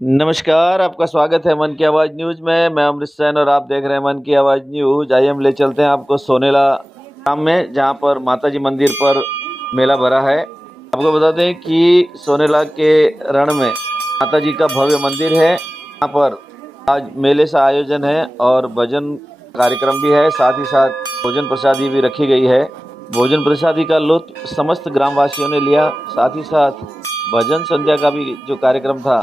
नमस्कार, आपका स्वागत है मन की आवाज़ न्यूज़ में। मैं अमृत सैन और आप देख रहे हैं मन की आवाज़ न्यूज़। आइए हम ले चलते हैं आपको सोनेला ग्राम में, जहां पर माताजी मंदिर पर मेला भरा है। आपको बता दें कि सोनेला के रण में माताजी का भव्य मंदिर है। यहाँ पर आज मेले का आयोजन है और भजन कार्यक्रम भी है, साथ ही साथ भोजन प्रसादी भी रखी गई है। भोजन प्रसादी का लुत्फ समस्त ग्रामवासियों ने लिया। साथ ही साथ भजन संध्या का भी जो कार्यक्रम था,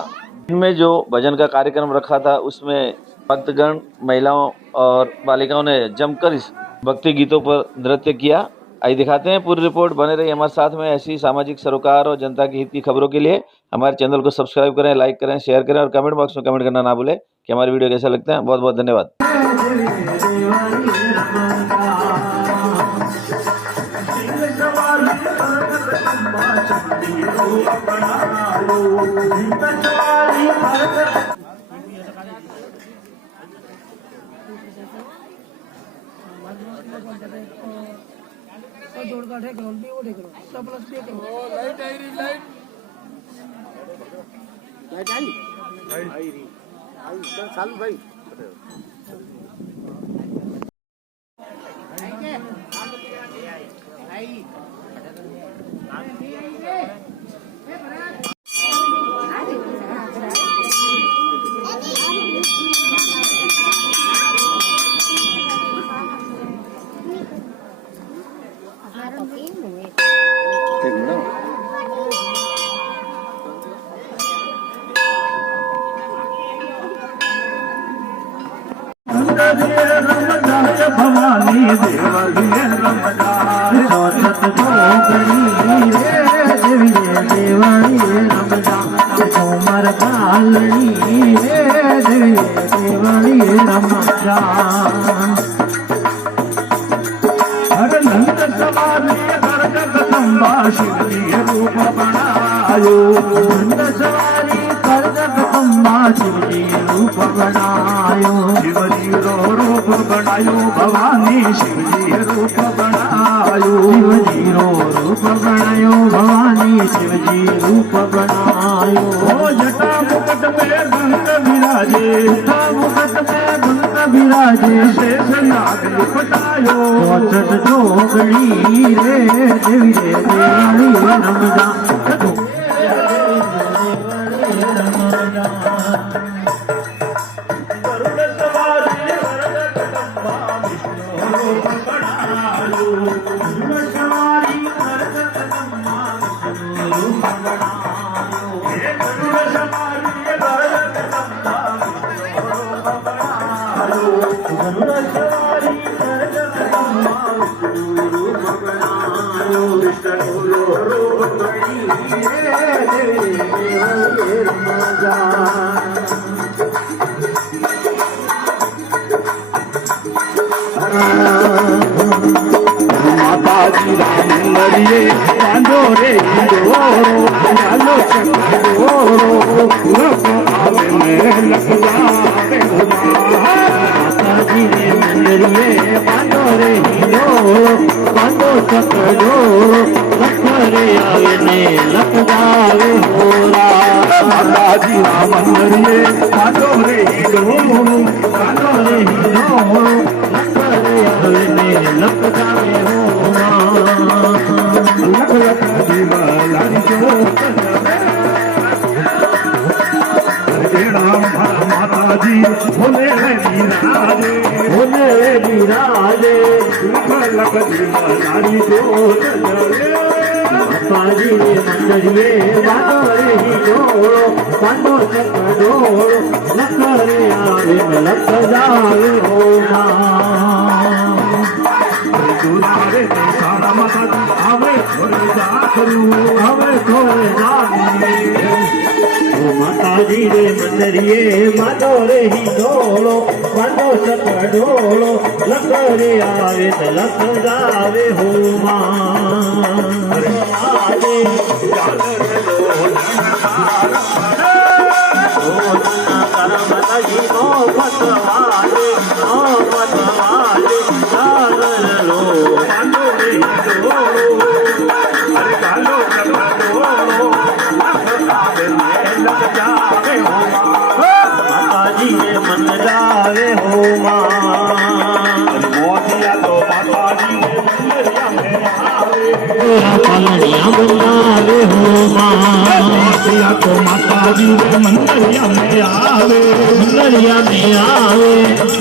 इनमें जो भजन का कार्यक्रम रखा था उसमें भक्तगण, महिलाओं और बालिकाओं ने जमकर इस भक्ति गीतों पर नृत्य किया। आइए दिखाते हैं पूरी रिपोर्ट। बने रहिए हमारे साथ में ऐसी सामाजिक सरोकार और जनता की हित की खबरों के लिए। हमारे चैनल को सब्सक्राइब करें, लाइक करें, शेयर करें और कमेंट बॉक्स में कमेंट करना ना भूलें कि हमारे वीडियो कैसा लगता है। बहुत बहुत धन्यवाद। जोड़ का ठेक भी वो देख लो सब प्लस पे करो लाइट आई रही लाइट आई रही चालू भाई भवानी देवगिए रमदान देवगिए रमदान कोमर कालनी देवगिए रमदान हर नंद सवारी हर जगदम्बा शिवजी रूप बनायो नंद सवारी हर जगदम्बा शिवजी रूप बनायो शिवजी रूप बनायो भवानी शिवजी रूप बनायो शिवजी रूप बनायो भवानी शिवजी रूप बनायो ओ जटा मुकुट में गंग विराजे जटा मुकुट में गंग विराजे शेष नाग लिपटायो चट जोगणी रे देवी देवणी रमदा माताजी राम लड़िए बांधो रे हिंदोरो डालो चक्रोरो आवे में लग जावे माताजी रे मंदिरिए बांधो रे हिंदोरो बांधो चक्रोरो लखरे आवे में लग जावे होरा माताजी राम लड़िए बांधो रे हिंदोरो बांधो रे हिंदोरो लखरे आवे में लग जावे होरा लख लख दीवालारी जो राम माताजी भोले विराजे लख लख दीवालारी जो माताजी मंदिर में बांधो ही जोड़ो बांधो चक जोड़ो लख रे आवे में लख जावे हो दुलारे सारा माता आवे थोड़े जा करूं आवे थोड़े जानी ओ माताजी रे मंदिरिए बांधो रे ही डोलो बांधो चक डोलो लख रे आवे त लख जावे हो माताजी नो पतवाले लो बांधो रे डोलो अरे गालो चक डोलो लख जावे में लग जावे हो માતાજી રે મંદરિયા में आवे मंदरिया में आवे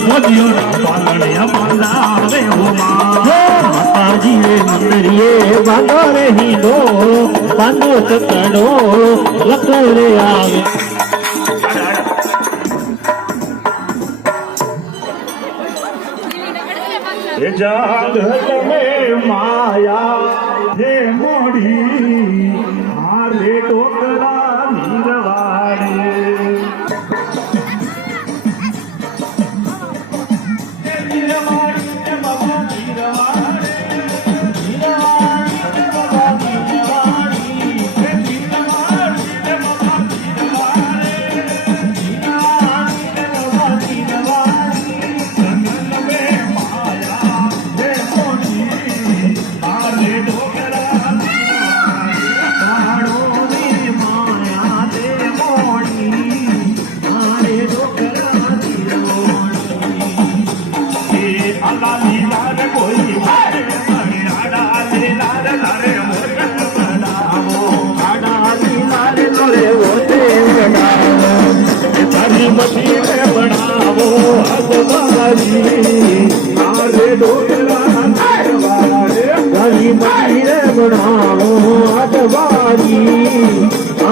मोदियों ना पालड़िया बांधावे हो माताजी रे मंदरिये बांधो रे हीरो बांधो चकड़ो लखो रे आवे जागत में माया हे मोड़ी हारे टोकरा नीरवाड़े बनावो आरे डोकरा गली महीने बनावो अजवारी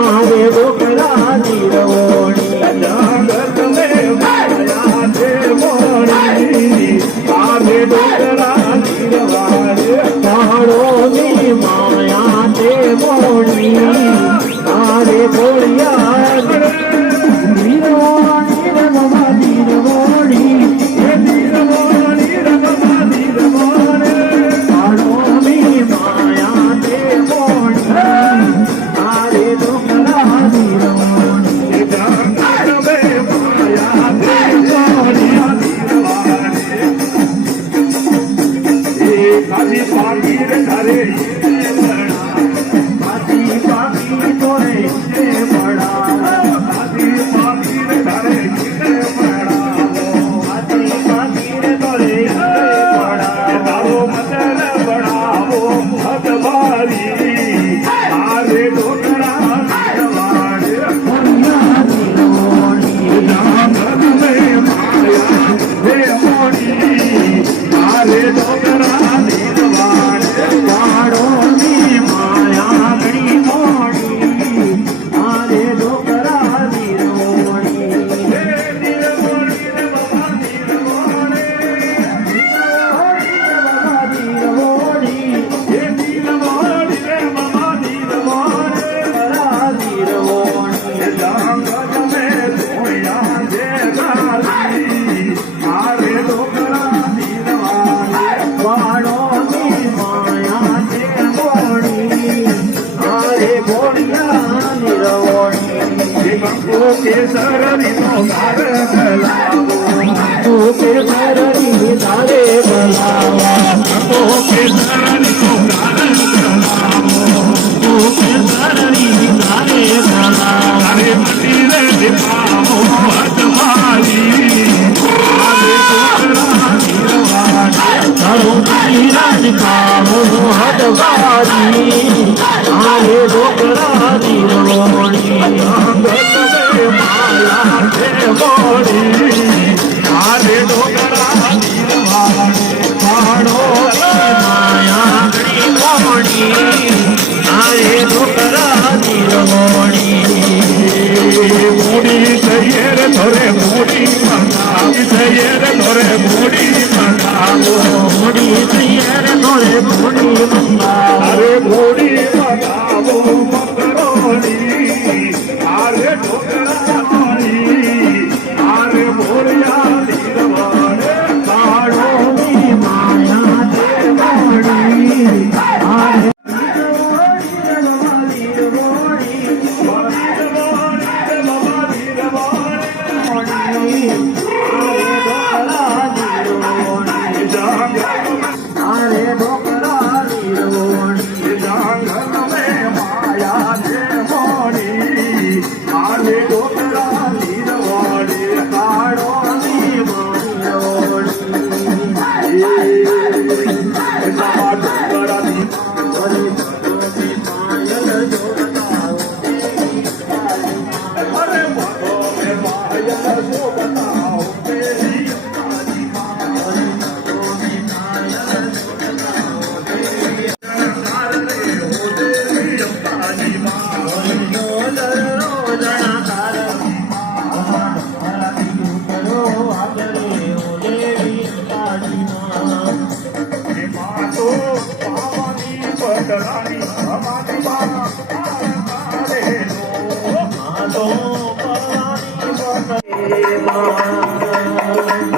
आरे डोकरा नीरवोणी जागत में माया दे मोड़ी आरे डोकरा नीरवारे पहाड़ों में माया दे मोड़ी आरे बोलिया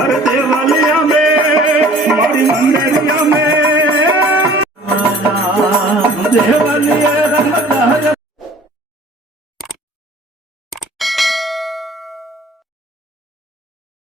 અરે દેવાલિયા में मारी मंदिरिया में